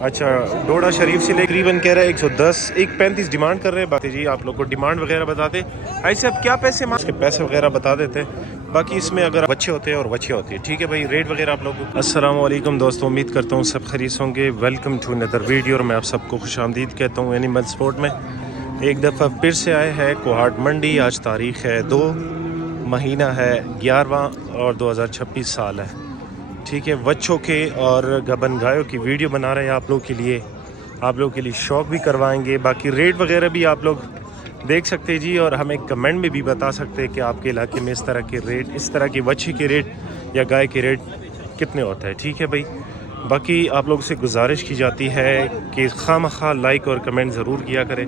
اچھا ڈوڈا شریف سے لے تقریباً کہہ رہا ہے 110، 135 ڈیمانڈ کر رہے ہیں. باقی جی آپ لوگ کو ڈیمانڈ وغیرہ بتاتے ایسے اب کیا پیسے اس کے پیسے وغیرہ بتا دیتے. باقی اس میں اگر بچے ہوتے ہیں اور بچے ہوتی ہے. ٹھیک ہے بھائی ریٹ وغیرہ آپ لوگوں کو. السلام علیکم دوستوں، امید کرتا ہوں سب خیریت ہوں گے. ویلکم ٹو اندر ویڈیو، اور میں آپ سب کو خوش آمدید کہتا ہوں اینیمل سپورٹ میں. ایک دفعہ پھر سے آئے ہے کوہاٹ منڈی. آج تاریخ ہے 2 مہینہ ہے 11واں اور 2026 سال ہے. ٹھیک ہے بچوں کے اور گبن گایوں کی ویڈیو بنا رہے ہیں آپ لوگ کے لیے. آپ لوگ کے لیے شوق بھی کروائیں گے. باقی ریٹ وغیرہ بھی آپ لوگ دیکھ سکتے جی، اور ہمیں کمنٹ میں بھی بتا سکتے کہ آپ کے علاقے میں اس طرح کے ریٹ، اس طرح کی بچے کے ریٹ یا گائے کے ریٹ کتنے ہوتا ہے. ٹھیک ہے بھائی. باقی آپ لوگ سے گزارش کی جاتی ہے کہ خواہ مخواہ لائک اور کمنٹ ضرور کیا کریں.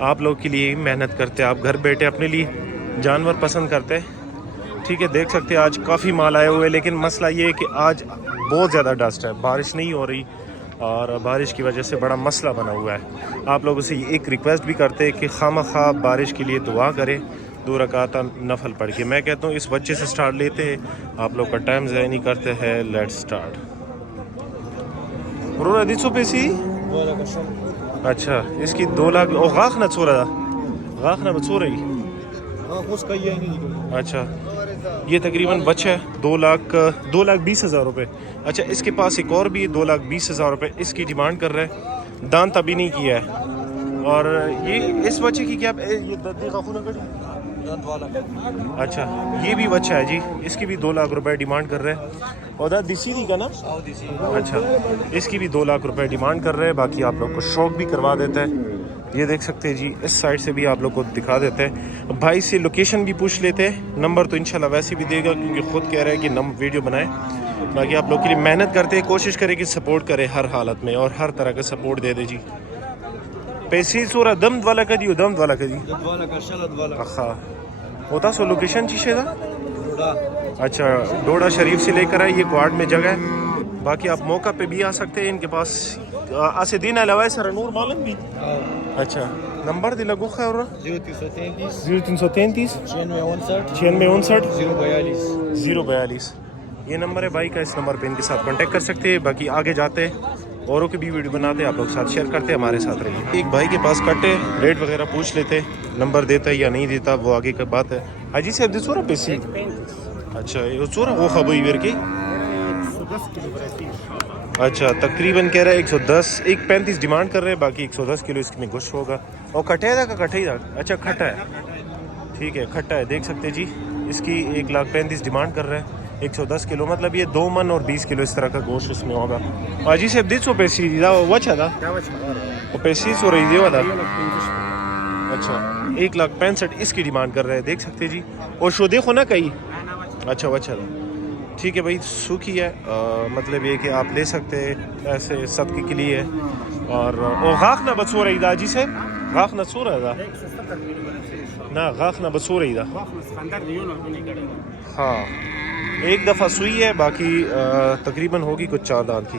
آپ لوگ کے لیے محنت کرتے، آپ گھر بیٹھے اپنے لیے جانور پسند کرتے. ٹھیک ہے دیکھ سکتے ہیں آج کافی مال آئے ہوئے، لیکن مسئلہ یہ ہے کہ آج بہت زیادہ ڈسٹ ہے، بارش نہیں ہو رہی، اور بارش کی وجہ سے بڑا مسئلہ بنا ہوا ہے. آپ لوگوں سے ایک ریکویسٹ بھی کرتے ہیں کہ خواہ مخواہ بارش کے لیے دعا کریں 2 رکعت نفل پڑھ کے. میں کہتا ہوں اس بچے سے سٹارٹ لیتے ہیں، آپ لوگ کا ٹائم ضائع نہیں کرتے ہیں. Let start. برو ردیسو پیسی. اچھا اس کی 2 لاکھ او غاخ نہ چھوڑا، غاخ نہ بچو رہی. اچھا یہ تقریباً بچہ ہے 2,20,000 روپے. اچھا اس کے پاس ایک اور بھی 2,20,000 روپے اس کی ڈیمانڈ کر رہے ہیں. دان تبھی نہیں کیا ہے. اور یہ اس بچے کی کیا اچھا یہ بھی بچہ ہے جی، اس کی بھی 2 لاکھ روپے ڈیمانڈ کر رہے ہیں. اور دیسی دی کا نا. اچھا اس کی بھی 2 لاکھ روپے ڈیمانڈ کر رہے ہیں. باقی آپ لوگ کو شوق بھی کروا دیتا ہے. یہ دیکھ سکتے ہیں جی، اس سائڈ سے بھی آپ لوگ کو دکھا دیتے ہیں. بھائی سے لوکیشن بھی پوچھ لیتے ہیں، نمبر تو انشاءاللہ ویسے بھی دے گا کیونکہ خود کہہ رہے ہیں کہ ویڈیو بنائیں. باقی آپ لوگ کے لیے محنت کرتے ہیں، کوشش کریں کہ سپورٹ کرے ہر حالت میں، اور ہر طرح کا سپورٹ دے دے جی. پیسی سورا دم والا کا دیو، دم والا کا دی اخا ہوتا سو لوکیشن چیشے دا. اچھا ڈوڈا شریف سے لے کر آئے، یہ کوہاٹ میں جگہ ہے. باقی آپ موقع پہ بھی آ سکتے ہیں، ان کے پاس آسے دین علاوہ سر نور مالن بھی. اچھا نمبر دی لگو خیر 0333 9659 042. یہ نمبر ہے بھائی کا، اس نمبر پہ ان کے ساتھ کانٹیکٹ کر سکتے ہیں. باقی آگے جاتے اوروں کی بھی ویڈیو بناتے ہیں، آپ لوگ ساتھ شیئر کرتے، ہمارے ساتھ رہیے. ایک بھائی کے پاس کٹے ریٹ وغیرہ پوچھ لیتے، نمبر دیتا ہے یا نہیں دیتا وہ آگے کا بات ہے. حاجی صاحب دی سورا پیسی. اچھا یہ سورا وہ خبوئی ویر کی. اچھا تقریباً کہہ رہا ہے 110، 135 ڈیمانڈ کر رہے ہیں. باقی 110 کلو اس میں گوشت ہوگا. اور کٹے دا کا کٹے ہی دا. اچھا کھٹا ہے، ٹھیک ہے کھٹا ہے. دیکھ سکتے جی اس کی 1,35,000 ڈیمانڈ کر رہے ہیں. 110 کلو مطلب یہ 2 من اور 20 کلو اس طرح کا گوشت اس میں ہوگا. حاجی صاحب دیسو پیسی دا وچا دا وہ پیسی سو رہی دی والا. اچھا 1,65,000 اس کی ڈیمانڈ کر رہے ہیں. دیکھ سکتے جی. اور شو دیکھو نا کہیں. اچھا وچا دا ٹھیک ہے بھائی سوکھی ہے، مطلب یہ کہ آپ لے سکتے ایسے صدقے کے لیے. اور غاخ نہ بسو رہی دا جی صاحب، غاخ نہ سو رہا دا نہ غاخ نہ بسو رہی دا. ہاں ایک دفعہ سوئی ہے، باقی تقریباً ہوگی کچھ 4 دانت کی.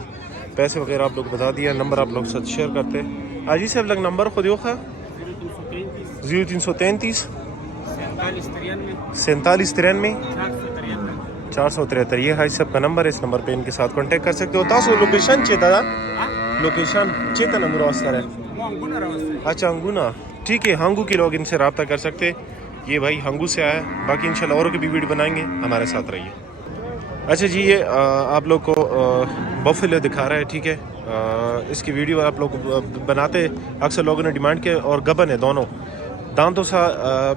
پیسے وغیرہ آپ لوگ بتا دیا، نمبر آپ لوگ ساتھ شیئر کرتے. حاجی صاحب لگ نمبر خود ہو خواہ 0333 4793 473. یہ حاجی صاحب کا نمبر ہے، اس نمبر پہ ان کے ساتھ کانٹیکٹ کر سکتے ہو. تاسو لوکیشن چیتا دا لوکیشن چیتا نمبر واسطہ ہے. اچھا انگونا ٹھیک ہے، ہنگو کے لوگ ان سے رابطہ کر سکتے. یہ بھائی ہنگو سے آیا ہے. باقی انشاءاللہ اوروں کی بھی ویڈیو بنائیں گے، ہمارے ساتھ رہیے. اچھا جی یہ آپ لوگ کو بفیلو دکھا رہا ہے. ٹھیک ہے اس کی ویڈیو آپ لوگ بناتے، اکثر لوگوں نے ڈیمانڈ کیا. اور گبن ہے دونوں دانتوں سا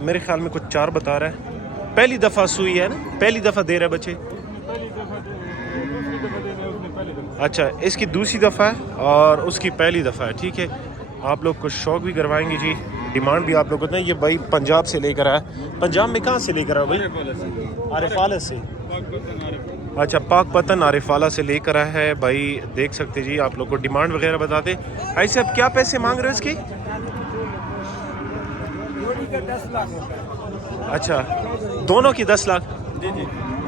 میرے خیال میں کچھ 4 بتا رہا ہے. پہلی دفعہ سوئی ہے نا، پہلی دفعہ دے رہے بچے. اچھا اس کی دوسری دفعہ ہے اور اس کی پہلی دفعہ ہے. ٹھیک ہے آپ لوگ کو شوق بھی کروائیں گے جی. ڈیمانڈ بھی آپ لوگ کو. یہ بھائی پنجاب سے لے کر آیا. پنجاب میں کہاں سے لے کر آیا بھائی؟ عارف آلہ سے. اچھا پاک پتن عارف آلہ سے لے کر آیا ہے بھائی. دیکھ سکتے جی آپ لوگ کو ڈیمانڈ وغیرہ بتاتے. ایسے اب کیا پیسے مانگ رہے ہیں اس کے؟ اچھا دونوں کی 10 لاکھ.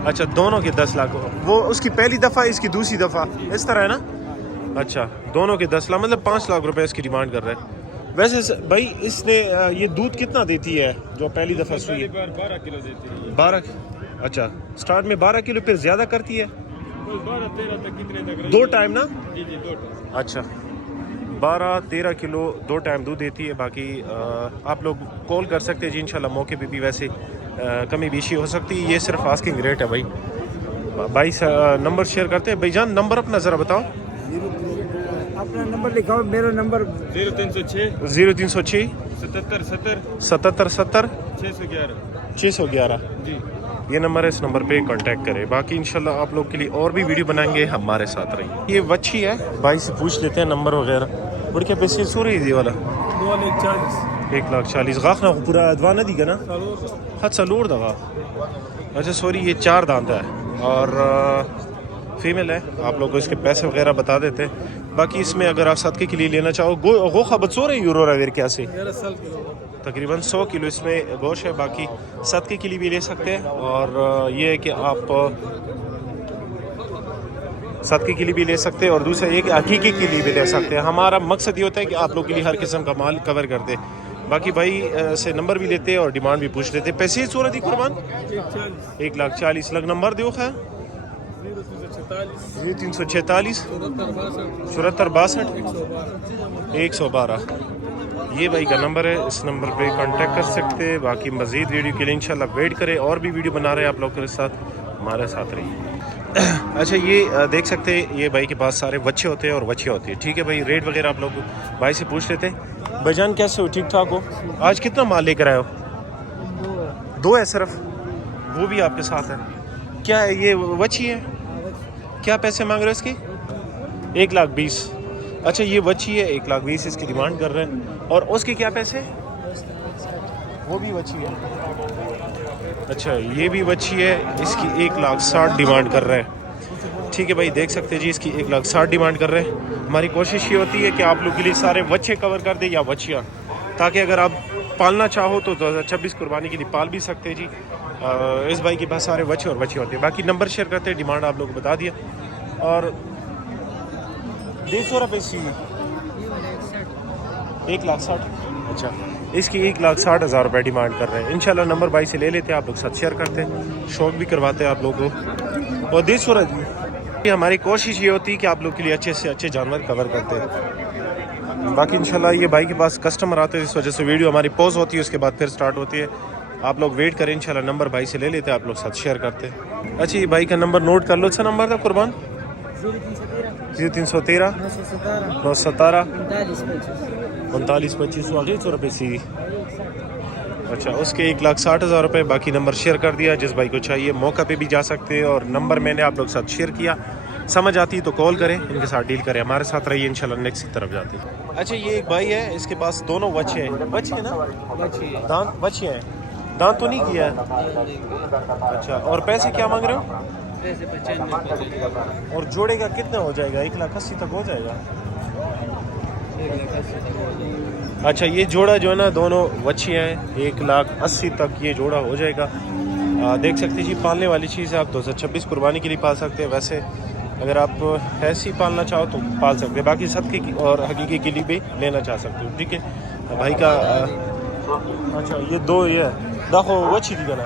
اچھا دونوں کے 10 لاکھ. وہ اس کی پہلی دفعہ اس کی دوسری دفعہ اس طرح ہے نا. اچھا دونوں کے 10 لاکھ مطلب 5 لاکھ روپے اس کی ڈیمانڈ کر رہے ہیں. ویسے بھائی اس نے یہ دودھ کتنا دیتی ہے جو پہلی دفعہ سوئی ہے؟ 12 کلو دیتی ہے. 12. اچھا سٹارٹ میں 12 کلو پھر زیادہ کرتی ہے. 12-13 تک کتنے تک رہی 2 ٹائم نا؟ جی 2 ٹائم. اچھا 12-13 کلو 2 ٹائم دودھ دیتی ہے. باقی آپ لوگ کال کر سکتے ہیں جی انشاءاللہ. موقع پہ بھی ویسے کمی بیشی ہو سکتی ہے. یہ صرف آسکنگ ریٹ ہے بھائی. بھائی نمبر شیئر کرتے ہیں. بھائی جان نمبر اپنا ذرا بتاؤ. اپنا نمبر لکھاؤ. میرا نمبر 0306 0306 77 77 611 جی. یہ نمبر ہے. اس نمبر پہ کانٹیکٹ کریں. باقی انشاءاللہ آپ لوگ کے لیے اور بھی ویڈیو بنائیں گے. ہمارے ساتھ رہیے. یہ وچھی ہے. بھائی سے پوچھ لیتے ہیں نمبر وغیرہ. بڑھ کے پیسے سو رہی دی والا 1,40,000 غاخ نہ پورا ادوانہ دی گا نا خط سلور دغا. اچھا سوری یہ 4 دانت ہے اور فیمیل ہے. آپ لوگ کو اس کے پیسے وغیرہ بتا دیتے ہیں. باقی اس میں اگر آپ صدقے کے لیے لینا چاہو گو خبت سو رہے یورو رویر کیا سے تقریباً 100 کلو اس میں گوشت ہے. باقی صدقے کے لیے بھی لے سکتے ہیں. اور یہ ہے کہ آپ صدقے کے لیے بھی لے سکتے ہیں اور دوسرا یہ کہ عقیقے کے لیے بھی لے سکتے ہیں. ہمارا مقصد یہ ہوتا ہے کہ آپ لوگ کے لیے ہر قسم کا مال کور کر دے. باقی بھائی سے نمبر بھی لیتے اور ڈیمانڈ بھی پوچھ لیتے. پیسے ہی صورت ہی قربان 1,40,000 لگ. نمبر دیو خیر 0346 74 62 112. یہ بھائی کا نمبر ہے. اس نمبر پہ کانٹیکٹ کر سکتے ہیں. باقی مزید ویڈیو کے لیے انشاءاللہ ویٹ کریں. اور بھی ویڈیو بنا رہے ہیں آپ لوگ کے ساتھ. ہمارے ساتھ رہیے. اچھا یہ دیکھ سکتے ہیں یہ بھائی کے پاس سارے بچے ہوتے ہیں اور بچے ہوتی ہے. ٹھیک ہے بھائی. ریٹ وغیرہ آپ لوگ بھائی سے پوچھ لیتے ہیں. بھائی جان کیسے ہو؟ ٹھیک ٹھاک ہو؟ آج کتنا مال لے کر آئے ہو؟ 2 ہے صرف. وہ بھی آپ کے ساتھ ہے. کیا ہے یہ وچھی ہے؟ کیا پیسے مانگ رہے ہو اس کی؟ 1,20,000. اچھا یہ وچھی ہے 1,20,000 اس کی ڈیمانڈ کر رہے ہیں. اور اس کے کیا پیسے؟ وہ بھی وچھی ہے. اچھا یہ بھی وچھی ہے. اس کی 1,60,000 ڈیمانڈ کر رہے ہیں. ٹھیک ہے بھائی دیکھ سکتے ہیں جی. اس کی 1,60,000 ڈیمانڈ کر رہے ہیں. ہماری کوشش یہ ہوتی ہے کہ آپ لوگ کے لیے سارے وچھے کور کر دیں یا وچھیاں, تاکہ اگر آپ پالنا چاہو تو 2026 قربانی کے لیے پال بھی سکتے ہیں جی. اس بھائی کے پاس سارے وچھے اور وچھے ہوتے ہیں. باقی نمبر شیئر کرتے ہیں. ڈیمانڈ آپ لوگ کو بتا دیا. اور 150 روپے سی 1,60,000. اچھا اس کی 1,60,000 روپے ڈیمانڈ کر رہے ہیں. انشاءاللہ نمبر بھائی سے لے لیتے ہیں. آپ لوگ ساتھ شیئر کرتے ہیں. شوق بھی کرواتے ہیں آپ لوگوں کو. اور 150 روپے ہماری کوشش یہ ہوتی ہے کہ آپ لوگ کے لیے اچھے سے اچھے جانور کور کرتے ہیں. باقی انشاءاللہ یہ بھائی کے پاس کسٹمر آتے ہیں, اس وجہ سے ویڈیو ہماری پوز ہوتی ہے, اس کے بعد پھر سٹارٹ ہوتی ہے. آپ لوگ ویٹ کریں. انشاءاللہ نمبر بھائی سے لے لیتے ہیں. آپ لوگ ساتھ شیئر کرتے ہیں. اچھا یہ بھائی کا نمبر نوٹ کر لو. اچھا نمبر تھا قربان 0313 917 3925 150 روپے سی. اچھا اس کے 1,60,000 روپے. باقی نمبر شیئر کر دیا. جس بھائی کو چاہیے موقع پہ بھی جا سکتے ہیں. اور نمبر میں نے آپ لوگ ساتھ شیئر کیا. سمجھ آتی تو کال کریں, ان کے ساتھ ڈیل کریں. ہمارے ساتھ رہیے. انشاءاللہ نیکسٹ کی طرف جاتے ہیں. اچھا یہ ایک بھائی ہے, اس کے پاس دونوں بچے ہیں. بچے ہیں نا دانت بچے ہیں, دانت تو نہیں کیا ہے. اچھا اور پیسے کیا مانگ رہے ہو؟ اور جوڑے کا کتنا ہو جائے گا؟ 1,80,000 تک ہو جائے گا. اچھا یہ جوڑا جو ہے نا دونوں وچھیاں ہیں, 1,80,000 تک یہ جوڑا ہو جائے گا. دیکھ سکتے جی پالنے والی چیز ہے. آپ 2026 قربانی کے لیے پال سکتے ہیں. ویسے اگر آپ ایسی پالنا چاہو تو پال سکتے ہیں. باقی صدقے کی اور حقیقی کے لیے بھی لینا چاہ سکتے ہو. ٹھیک ہے بھائی کا. اچھا یہ 2 یہ دیکھو وچھی دی گنا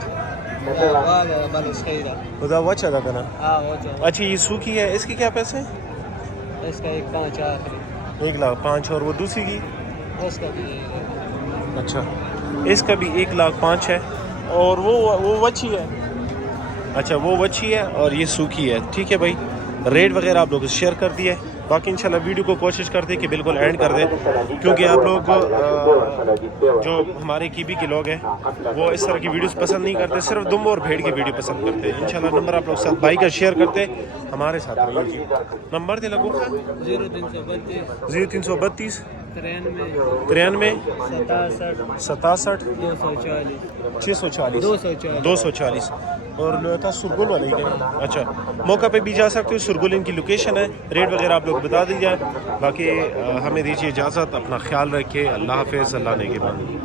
خدا وچھا دا کنا. اچھا یہ سوکھی ہے, اس کے کیا پیسے ہیں؟ اس کا 1,05,000 1,05,000. اور وہ دوسری کی اس کا بھی. اچھا اس کا بھی 1,05,000 ہے. اور وہ وچھی ہے. اچھا وہ وچھی ہے اور یہ سوکھی ہے. ٹھیک ہے بھائی ریٹ وغیرہ آپ لوگ شیئر کر دیا ہے. باقی انشاءاللہ ویڈیو کو کوشش کرتے کہ بالکل اینڈ کر دیں, کیونکہ آپ لوگ جو ہمارے کیبی کے لوگ ہیں وہ اس طرح کی ویڈیوز پسند نہیں کرتے, صرف دم اور بھیڑ کی ویڈیو پسند کرتے ہیں. انشاءاللہ نمبر آپ لوگ ساتھ بھائی کا شیئر کرتے ہمارے ساتھ رہیے جی. نمبر دے لگو 0332 93 67 640 اور لوٹا سرگل والے ہی. اچھا موقع پہ بھی جا سکتے ہو. سرگل ان کی لوکیشن ہے. ریٹ وغیرہ آپ لوگ بتا دیجیے. باقی ہمیں دیجیے اجازت. اپنا خیال رکھیے. اللہ حافظ. اللہ نے کے بعد.